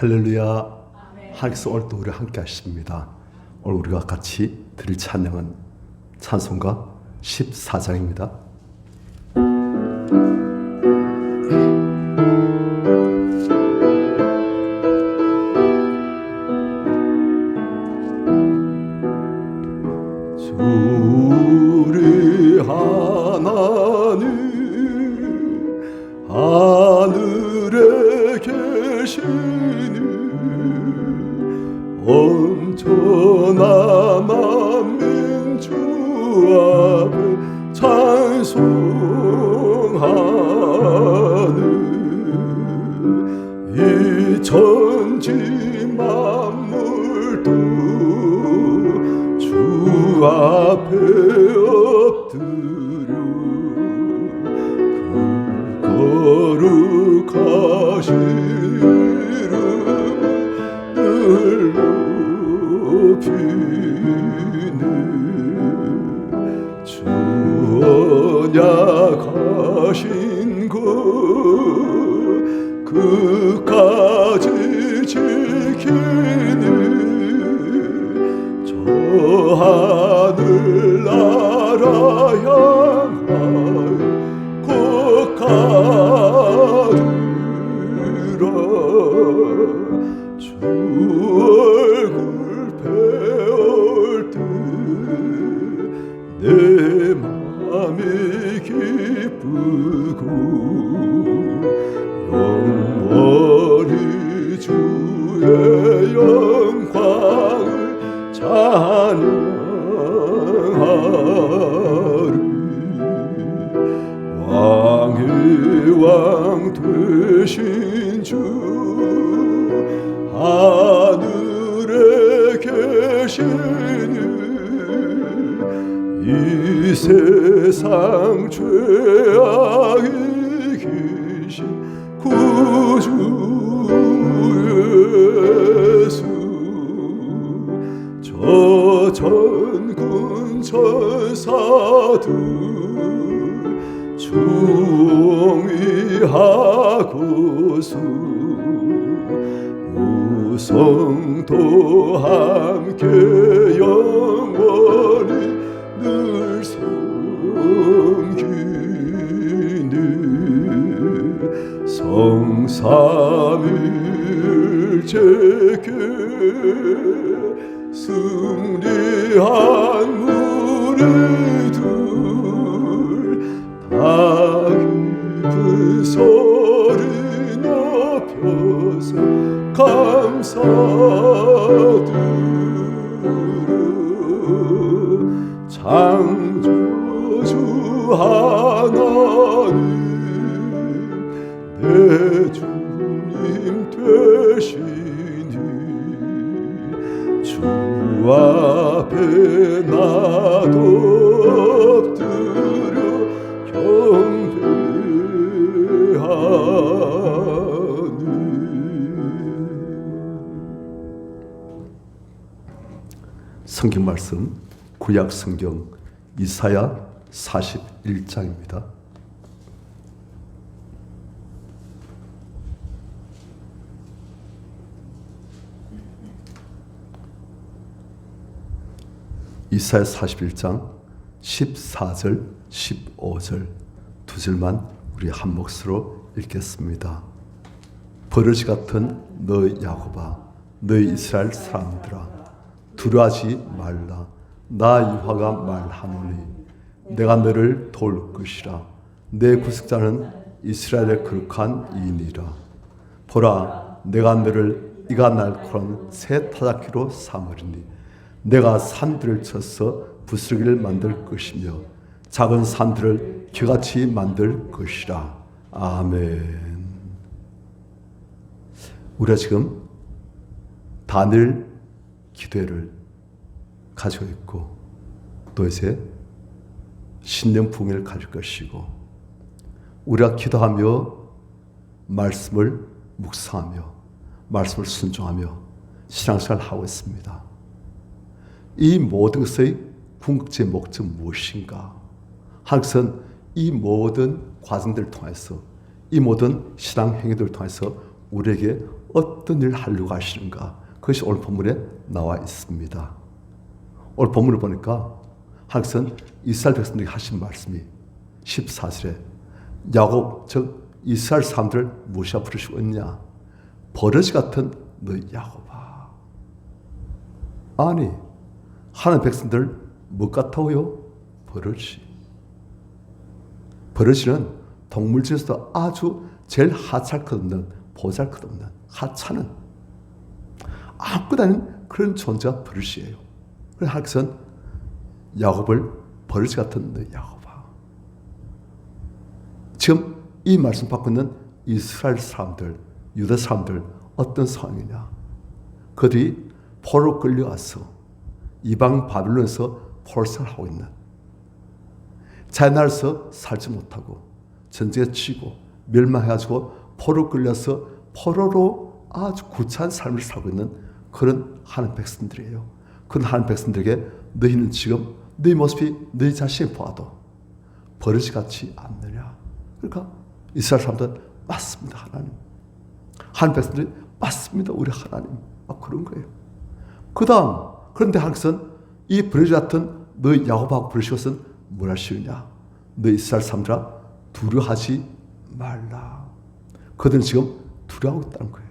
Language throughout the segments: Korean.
할렐루야. 하나님께서 오늘도 우리와 함께 하십니다. 오늘 우리가 같이 드릴 찬양은 찬송가 14장입니다. 우리 하나님 하늘에 계시니 온전한 만민 주 앞에 찬송하는 이 천지 만물도 주 앞에 엎드려 그 거룩하신 이름을 높이는 주 언약하신 것 그까지 지키는 저 하늘나라 향하여 곧 가리라. 주 얼굴 배울 때 내 맘이 기쁘고 영원히 주의 영광을 찬양하리. 왕의 왕 되신 주 하늘에 계시니 이 세상 죄악이 계신 구주 예수 저 전군 천사들 충의하고서 우성도 함께 영원히 늘 섬기는 성삼일체께 승리한 무리들 다 깊은 소리 높여서 감사드려. 창조주 하나님 내 주님 되시니 주 앞에 나도 엎드려 경배하니. 성경 말씀 구약 성경 이사야 41장입니다. 이사야 41장 14절 15절 두 절만 우리 한 몫으로 읽겠습니다. 버러지 같은 너 야곱아 너희 이스라엘 사람들아 두려워하지 말라. 나 여호와가 말하노니 내가 너를 도울 것이라. 내 구속자는 이스라엘의 거룩한 이인이라. 보라 내가 너를 이가 날고란 새 타작기로 삼으리니 내가 산들을 쳐서 부스러기를 만들 것이며 작은 산들을 겨같이 만들 것이라. 아멘. 우리가 지금 다니엘 기도회를 가지고 있고 또 이제 신년 부흥회를 가질 것이고 우리가 기도하며 말씀을 묵상하며 말씀을 순종하며 신앙생활을 하고 있습니다. 이 모든 것의 궁극적인 목적은 무엇인가? 하나님께서는 이 모든 과정들을 통해서 이 모든 신앙 행위들을 통해서 우리에게 어떤 일을 하려고 하시는가? 그것이 오늘 본문에 나와 있습니다. 오늘 본문을 보니까 하나님께서는 이스라엘 백성들에게 하신 말씀이 14절에 야곱 즉 이스라엘 사람들을 무시하 부르시고 있냐? 버러지 같은 너희 야곱아. 아니 하나님 백성들 뭐 같아요? 버러지. 버러지는 동물 중에서도 아주 제일 하찮거든요. 보잘것없는 하찮은 아무것도 아닌 그런 존재가 버릇이에요. 그래서 하나님께서는 야곱을 버릇 같은 너 야곱아. 지금 이 말씀 받고 있는 이스라엘 사람들, 유다 사람들 어떤 상황이냐? 그들이 포로 끌려와서 이방 바빌론에서 포로생활을 하고 있는 자기 나라에서 살지 못하고 전쟁에 치고 멸망해가지고 포로 끌려서 포로로 아주 구차한 삶을 살고 있는 그런 하나님 백성들이에요. 그런 하나님 백성들에게 너희는 지금 너희 모습이 너희 자신을 보아도 버러지 같지 않느냐. 그러니까 이스라엘 사람들 맞습니다. 하나님 백성들이 맞습니다. 우리 하나님. 그런 거예요. 그 다음 그런데 하나님께서는 이 버러지 같은 너희 야곱하고 부르신 것은 뭐라 하시느냐. 너희 이스라엘 사람들아 두려워하지 말라. 그들은 지금 두려워하고 있다는 거예요.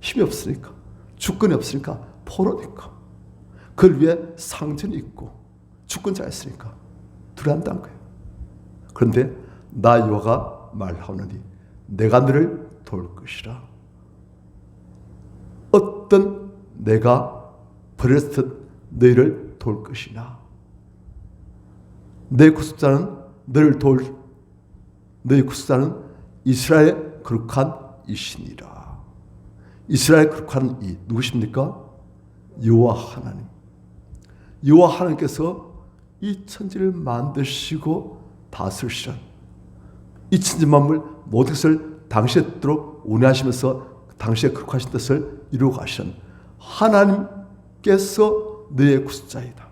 힘이 없으니까, 주권이 없으니까, 포로니까. 그를 위해 상전이 있고 주권자가 있으니까 두려워한다는 거예요. 그런데 나 여호와가 말하오노니 내가 너를 도울 것이라. 어떤 내가 버렸던 너희를 도울 것이나 내 구속자는 너를 도울 너희 구속자는 이스라엘의 거룩한 이시니라. 이스라엘 거룩한 이 누구십니까? 여호와 하나님. 여호와 하나님께서 이 천지를 만드시고 다스리시는 이 천지 만물 모든 것을 당시의 뜻대로 운행하시면서 당시의 거룩하신 뜻을 이루어 가시는 하나님께서 너의 구속자이다.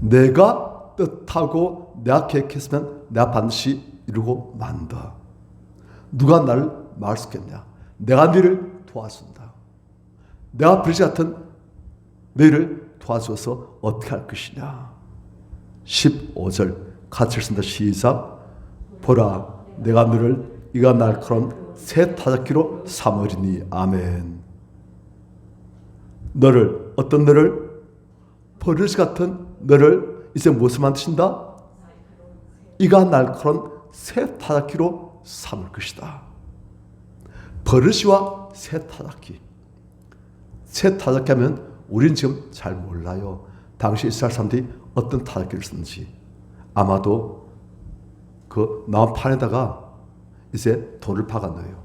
내가 뜻하고 내가 계획했으면 내가 반드시 이루고 만다. 누가 나를 막을 수 있겠냐? 내가 너를 도와준다. 내가 버러지 같은 너희를 도와줘서 어떻게 할 것이냐? 15절 같이 읽습니다. 시작. 보라 내가 너를 이가 날카로운 새 타작기로 삼으리니. 아멘. 너를 어떤 너를 버러지 같은 너를 이제 무엇을 만드신다? 이가 날카로운 새 타작기로 삼을 것이다. 버러지와 새 타작기. 새 타작기 하면 우리는 지금 잘 몰라요. 당시 이스라엘 사람들이 어떤 타작기를 쓰는지. 아마도 그 나무판에다가 이제 돌을 박아 넣어요.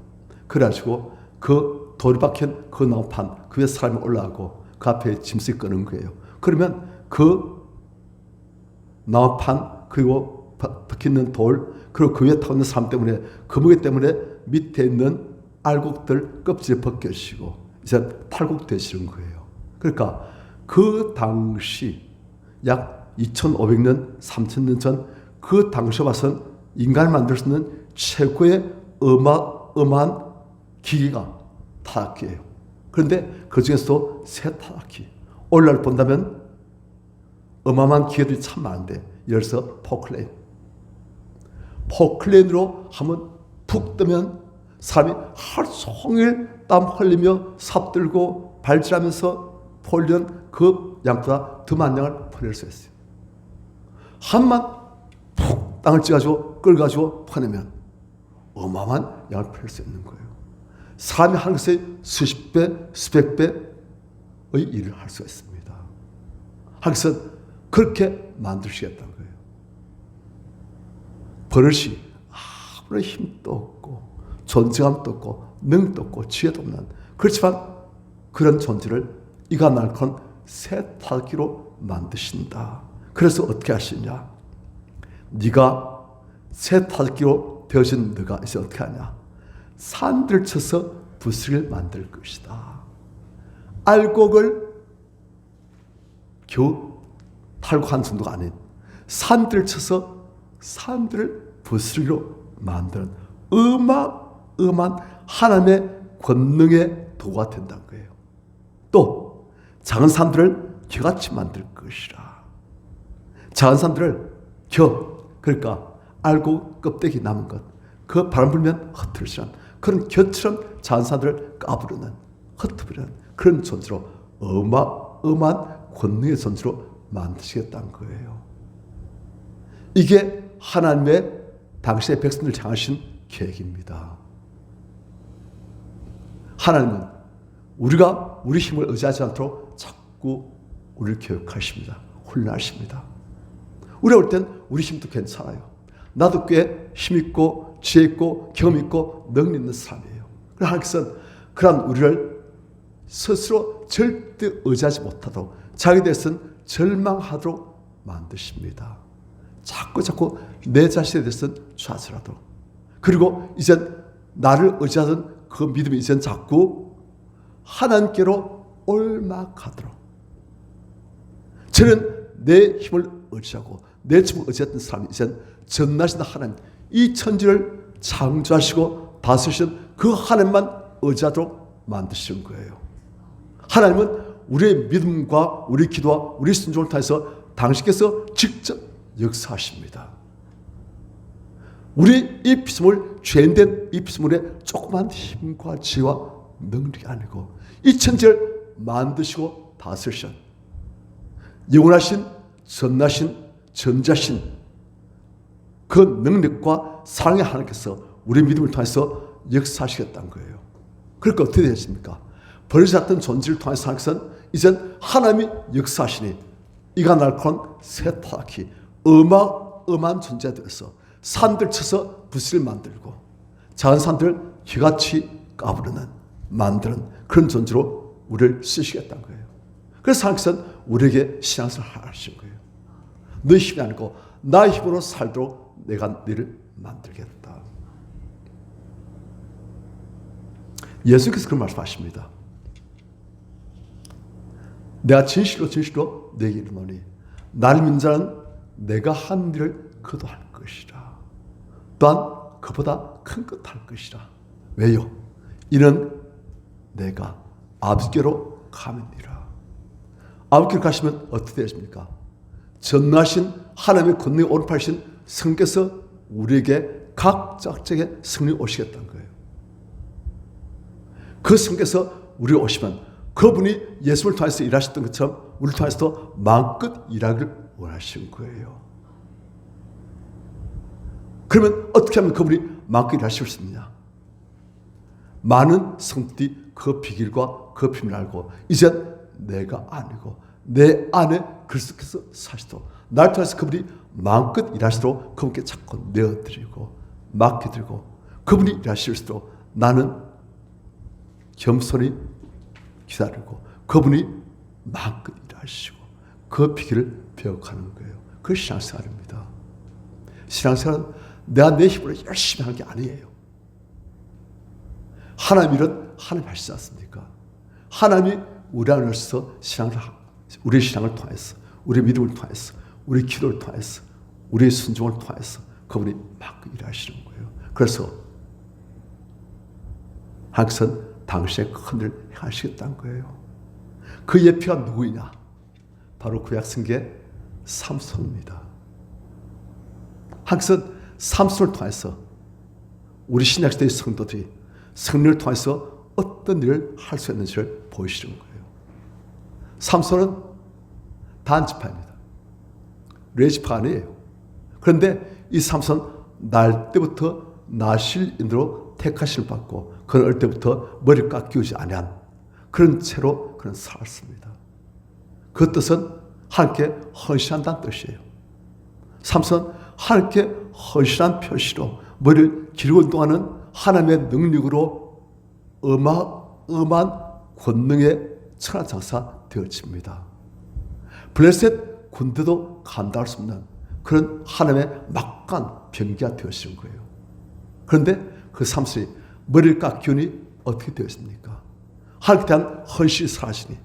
그래가지고 그 돌이 박힌 그 나무판 그 위에 사람이 올라가고 그 앞에 짐승이 끄는 거예요. 그러면 그 나무판 그리고 박혀있는 돌 그리고 그 위에 타고 있는 사람 때문에 그 무게 때문에 밑에 있는 알곡들 껍질이 벗겨지고 이제 탈곡되시는 거예요. 그러니까 그 당시 약 2500년 3000년 전 그 당시에 와서는 인간을 만들 수 있는 최고의 어마어마한 기계가 타악기예요. 그런데 그 중에서도 새 타악기 오늘날 본다면 어마어마한 기계들이 참 많은데 예를 들어서 포클레인으로 한번 푹 뜨면 사람이 하루 종일 땀 흘리며 삽들고 발질하면서 폴리는 그 양보다 더 많은 양을 퍼낼 수 있어요. 한만 푹 땅을 찌가지고 끌가지고 퍼내면 어마어마한 양을 퍼낼 수 있는 거예요. 사람이 하는 것의 수십 배, 수백 배의 일을 할 수가 있습니다. 하나님께서는 그렇게 만드시겠다는 거예요. 버릇이 아무런 힘도 없고 존재감도 없고 능도 없고 지혜도 없는 그렇지만 그런 존재를 이가 날카로운 새 타기로 만드신다. 그래서 어떻게 하시냐? 네가 새 타기로 되어진 너가 이제 어떻게 하냐? 산들을 쳐서 부스를 만들 것이다. 알곡을 겨우 탈곡한 정도가 아닌 산들을 쳐서 산들을 부스러기로 만드는 어마어마한 하나님의 권능의 도가 된다는 거예요. 또 작은 산들을 겨같이 만들 것이라. 작은 산들을 그러니까 알고 껍데기 남은 것, 그 바람 불면 흩어지는 그런 겨처럼 작은 산들을 까부르는, 흩어버리는 그런 존재로 어마어마한 권능의 존재로 만드시겠다는 거예요. 이게 하나님의 당시의 백성들 향하신 계획입니다. 하나님은 우리가 우리 힘을 의지하지 않도록 자꾸 우리를 교육하십니다. 훈련하십니다. 우리가 올 땐 우리 힘도 괜찮아요. 나도 꽤 힘있고 지혜있고 경험있고 능력 있는 사람이에요. 그러나 하나님께서는 그런 우리를 스스로 절대 의지하지 못하도록 자기에 대해서는 절망하도록 만드십니다. 자꾸 내 자신에 대해서는 좌절하도록. 그리고 이젠 나를 의지하던 그 믿음이 이젠 자꾸 하나님께로 올라가도록. 저는 내 힘을 의지하고 내 힘을 의지했던 사람이 이젠 전나신 하나님, 이 천지를 창조하시고 다스리신 그 하나님만 의지하도록 만드신 거예요. 하나님은 우리의 믿음과 우리 기도와 우리 순종을 통해서 당신께서 직접 역사하십니다. 우리 이 피조물, 죄인된 이 피조물의 조그만 힘과 지혜와 능력이 아니고 이 천지를 만드시고 다스리신 영원하신 전나신 전자신 그 능력과 사랑의 하나님께서 우리 믿음을 통해서 역사하시겠다는 거예요. 그러니까 어떻게 되십니까? 버려졌던 존재를 통해서 하나님께서는 이젠 하나님이 역사하시니 이가 날카로운 세타키 어마어마한 존재가 되어서 산들 쳐서 부스를 만들고 작은 산들 휘같이 까부르는 만드는 그런 존재로 우리를 쓰시겠다는 거예요. 그래서 하나님께서는 우리에게 신앙을 하신 거예요. 너 힘이 아니고 나의 힘으로 살도록 내가 너를 만들겠다. 예수께서 그런 말씀하십니다. 내가 진실로 내게 이르노니 나를 믿는 자는 내가 한 일을 그도 할 것이라. 또한 그보다 큰 것 할 것이라. 왜요? 이는 내가 아버지께로 가면이라. 아버지께로 가시면 어떻게 되십니까? 전능하신 하나님의 권능에 오른팔이신 성께서 우리에게 각자에게 성령이 오시겠다는 거예요. 그 성께서 우리 오시면 그분이 예수를 통해서 일하셨던 것처럼 우리를 통해서도 마음껏 일하기를 원하시는 거예요. 그러면 어떻게 하면 그분이 마음껏 일하실 수 있느냐? 많은 성들이 그 비밀과 그 비밀을 알고 이젠 내가 아니고 내 안에 그리스도께서 사시도록 나를 통해서 그분이 마음껏 일하시도록 그분께 자꾸 내어드리고 맡겨드리고 그분이 일하실수록 나는 겸손히 기다리고 그분이 마음껏 일하시고 그 비결을 배워가는 거예요. 그것이 신앙생활입니다. 신앙생활은 내가 내 힘으로 열심히 하는 게 아니에요. 하나님 일은 하나님 하시지 않습니까? 하나님이 우리 안에서 우리의 신앙을 통해서 우리의 믿음을 통해서 우리의 기도를 통해서 우리의 순종을 통해서 그분이 막 일하시는 거예요. 그래서 하나님께서는 당신의 큰 일을 행하시겠다는 거예요. 그 예표가 누구이냐? 바로 구약성경의 삼손입니다. 하나님께서는 삼손을 통해서 우리 신약시대의 성도들이 성령을 통해서 어떤 일을 할 수 있는지를 보여주시는 거예요. 삼손은 단지파입니다. 레지파 아니에요. 그런데 이 삼손 날 때부터 나실인으로 택하심을 받고 그는 어릴 때부터 머리를 깎이지 아니한 그런 채로 그는 살았습니다. 그 뜻은 하나님께 헌신한다는 뜻이에요. 삼손 하나님께 헌신한 표시로 머리를 기르고 운동하는 하나님의 능력으로 어마어마한 권능의 천하장사 되어집니다. 블레셋 군대도 감당할 수 없는 그런 하나님의 막강한 병기가 되어지는 거예요. 그런데 그 삼손이 머리를 깎이니 어떻게 되었습니까? 하나님께 대한 헌신이 사라지니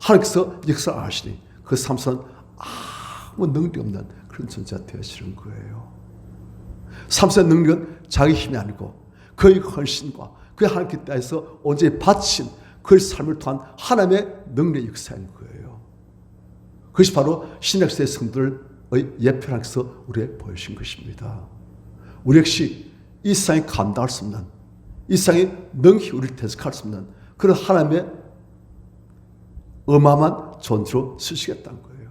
하나님께서 역사를 하시니 그 삼손은 아무 능력이 없는 그런 존재가 되어지는 거예요. 삼손의 능력은 자기 힘이 아니고 그의 헌신과 그의 하나님께 대해서 온전히 바친 그의 삶을 통한 하나님의 능력의 역사인 거예요. 그것이 바로 신약시대 성도들의 예표하나님께서 우리에게 보여주신 것입니다. 우리 역시 이 세상에 감당할 수 없는, 이 세상에 능히 우리를 대적할 수 없는 그런 하나님의 어마어마한 존재로 쓰시겠다는 거예요.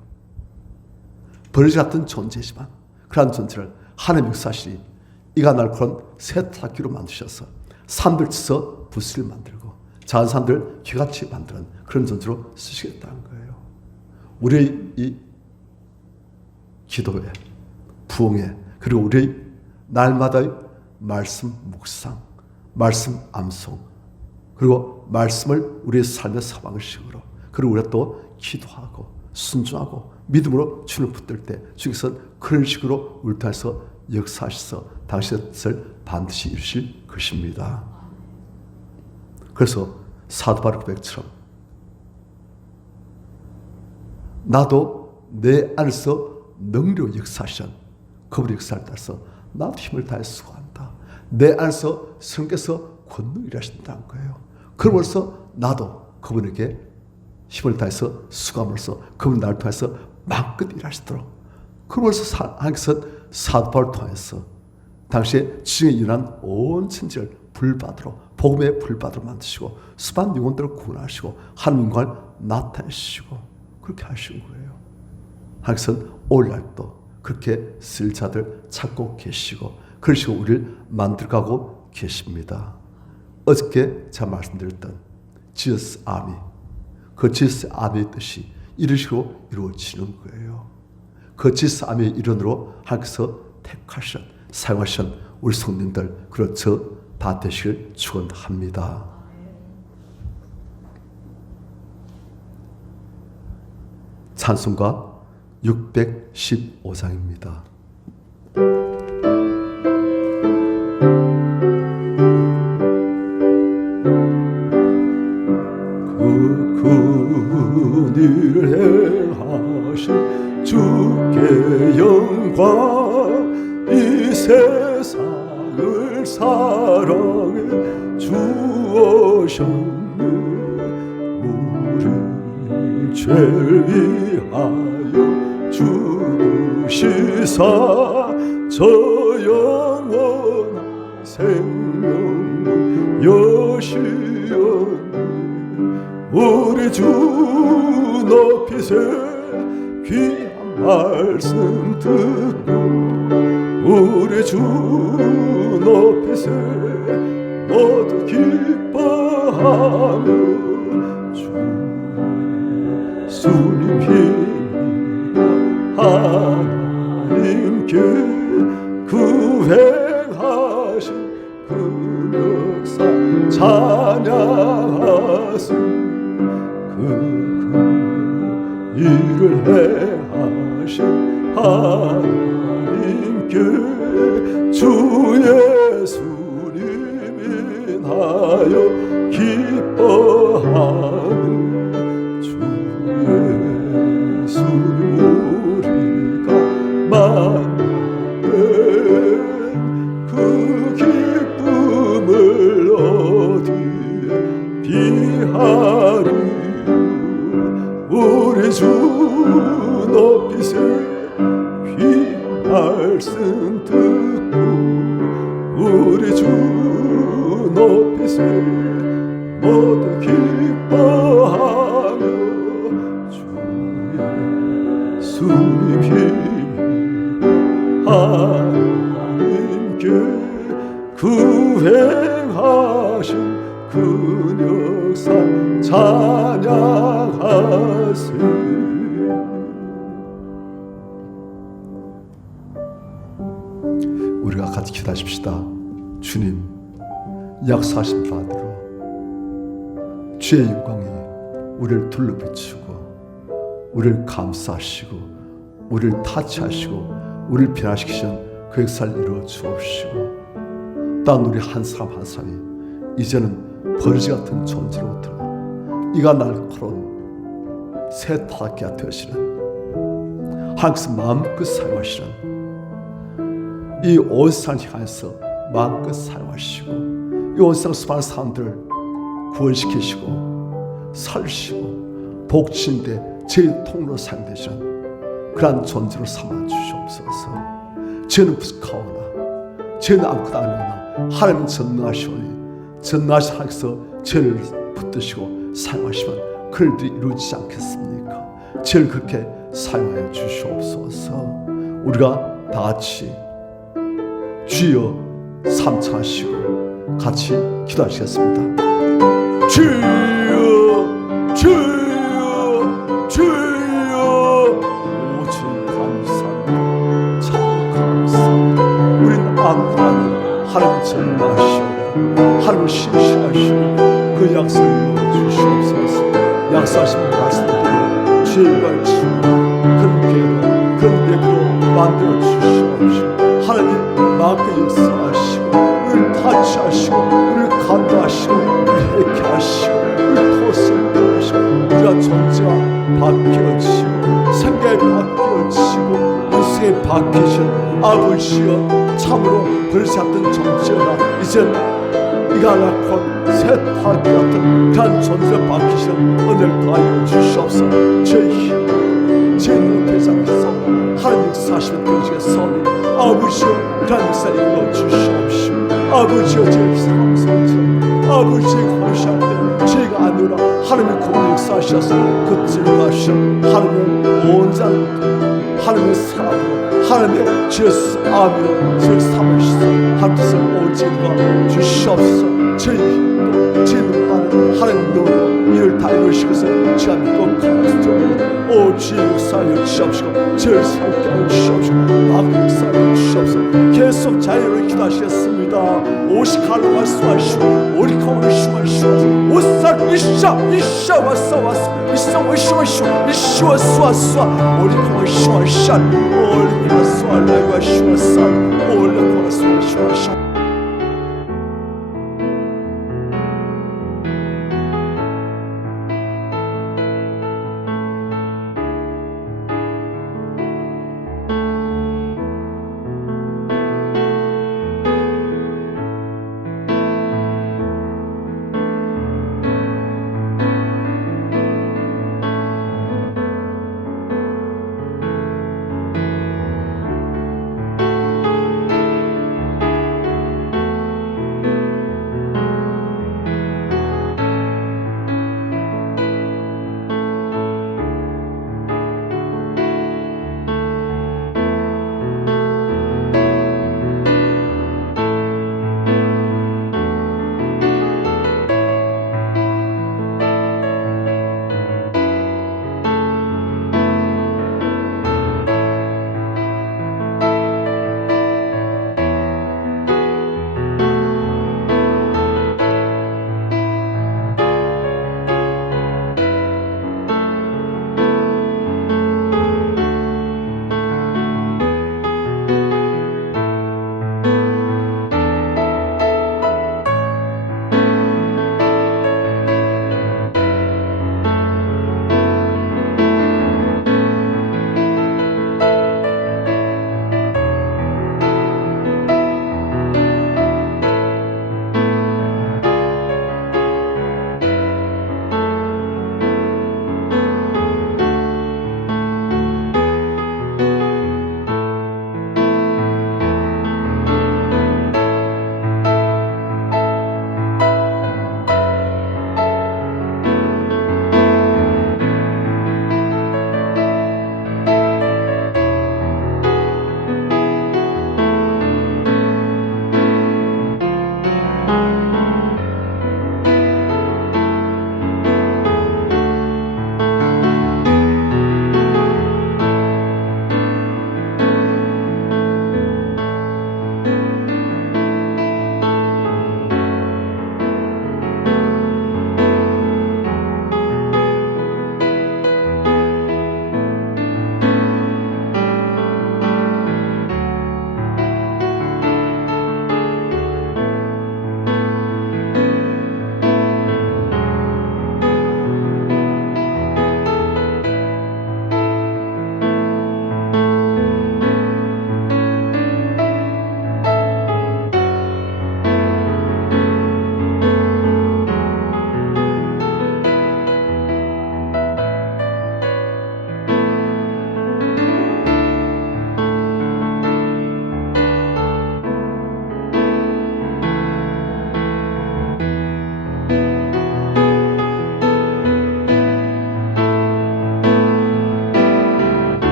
버러지 같은 존재지만 그러한 존재를 하나님 역사하시니 이가 날 그런 세탁기로 만드셔서 산들 쳐서 부스를 만들고 작은 산들 귀같이 만드는 그런 존재로 쓰시겠다는 거예요. 우리의 이 기도에, 부흥에, 그리고 우리의 날마다의 말씀 묵상, 말씀 암송, 그리고 말씀을 우리의 삶의 사방식으로, 그리고 우리가 또 기도하고 순종하고 믿음으로 주를 붙들 때 주께서는 그런 식으로 우리 통해서 역사하셔서 당신의 뜻을 반드시 이루실 것입니다. 그래서 사도 바울 고백처럼 나도 내 안에서 능력으로 역사하시는 그분의 역사를 따라서 나도 힘을 다해 수고한다. 내 안에서 성령께서 권능을 일하신다는 거예요. 그러면서 나도 그분에게 힘을 다해서 수고함으로써 그분 나를 통해서 마음껏 일하시도록, 그러면서 하나님께서 사도 바울을 통해서 당시에 지중해 일어난 온 천지를 불바다로, 복음의 불바다로 만드시고 수많은 영혼들을 구원하시고 하나님 영광을 나타내시고 그렇게 하신 거예요. 하나님께서는 오늘날도 그렇게 쓸 자들 찾고 계시고 그런 식으로 우리를 만들어가고 계십니다. 어저께 제가 말씀드렸던 지저스 아미, 그 지저스 아미의 뜻이 이런 식으로 이루어지는 거예요. 그 지저스 아미의 일원으로 하나님께서 택하신, 사용하신 우리 성도님들, 그리고 저 다 되시길 축원합니다. 찬송가 615장입니다. 그 일을 행하신 주께 영광, 이 세상을 사랑해 주오셨네. 우리 죄를 위하여 죽으시사 저 영원한 생명을 여시었네. 우리 주 높이세 귀한 말씀 듣고, 우리 주 높이세 모두 기뻐하며 주 예수님 힘입어 하나님께 구행하신 그 역사 찬양하세. 그 일을 행하신 하나님께 주 예수님 인하여 기뻐하는 주 예수님 우리가 만나는 그 기쁨을 어디에 비하리. 우리 주 높이세 귀한 말씀 듣고, 우리 주 높이세 모두 기뻐하며 주 예수님 힘입어 하나님께 구행하신 그 역사 찬양하세. 우리가 같이 기도하십시다. 주님, 약속하신 바대로 주의 영광이 우리를 둘러비추고 우리를 감싸시고 우리를 타치하시고 우리를 변화시키시는 그 역사를 이루어 주옵시고, 딴 우리 한 사람 한 사람이 이제는 버러지 같은 존재로부터 이가 날카로운 새 타락기가 되시는 하나님께서 마음껏 사용하시는 이 온 세상을 향해서 마음껏 사용하시고 이 온상 수많은 사람들 구원시키시고 살리시고 복지인데 제 통로로 사용되시는 그러한 존재로 삼아 주시옵소서. 저는 부족하오나 저는 아무것도 아니오나 하나님은 전능하시오니 전능하신 하나님께서 저를 붙드시고 사용하시면 그들이 이루어지지 않겠습니까? 저를 그렇게 사용하여 주시옵소서. 우리가 다 같이 주여 삼창하시고 같이 기도하시겠습니다. 주여 주여 주여 오직 감사합니다. 참 감사합니다. 우리는 아무것도 아닌 하나님 전능하시오 하나님 신실하시오 그 약속을 이루어주시옵소서. 약속하신 말씀대로 죄를 지고 그런 계로 그런 계로 만들어 주시옵시오. 하나님 마음껏 역사하시고 우리를 타치하시고 우리를 감동하시고 우리를 해케하시고 우리를 토슬하시고 우리가 존재가 바뀌어지고 생각이 바뀌어지고 인생이 바뀌신 아버지여 참으로 그릇잡던 존재가 이제는 이가 낳고 새타기 같은 그런 존재가 바뀌시는 은혜를 더하여 주시옵소서. 저희 힘으로 제 눈으로 되지 않겠사오나 하나님 역사하시는 되시겠사오니 아버지여 그런 역사를 이루어 주시옵시오. 아버지여 제 상성처럼 아버지의 감시할 때 저희가 아니라 하나님의 공의 역사하셔서 그 즐거하시오. 하나님의 온전한 하나님의 사랑으로 하나님의 죄수 아미로 저희 삼으시소. 하나님께서 오직과 주시옵소서. 저희 힘도 제 눈바는 하나님 너도 이를 다 이루시고서 제가 믿고 감사드립니다. 오 주의 역사하여 주시옵시고 저를 새롭게 하여 주시옵시고 마음의 역사하여 주시옵소서. 계속 자유를 기도하시겠습니다. 오시칼로 말씀하시고 오리카오를 슈마시오 오살 이샤 왔어 이샤 오시오시오 이슈와 수아 오리카오 슈마시오 오리카오 수아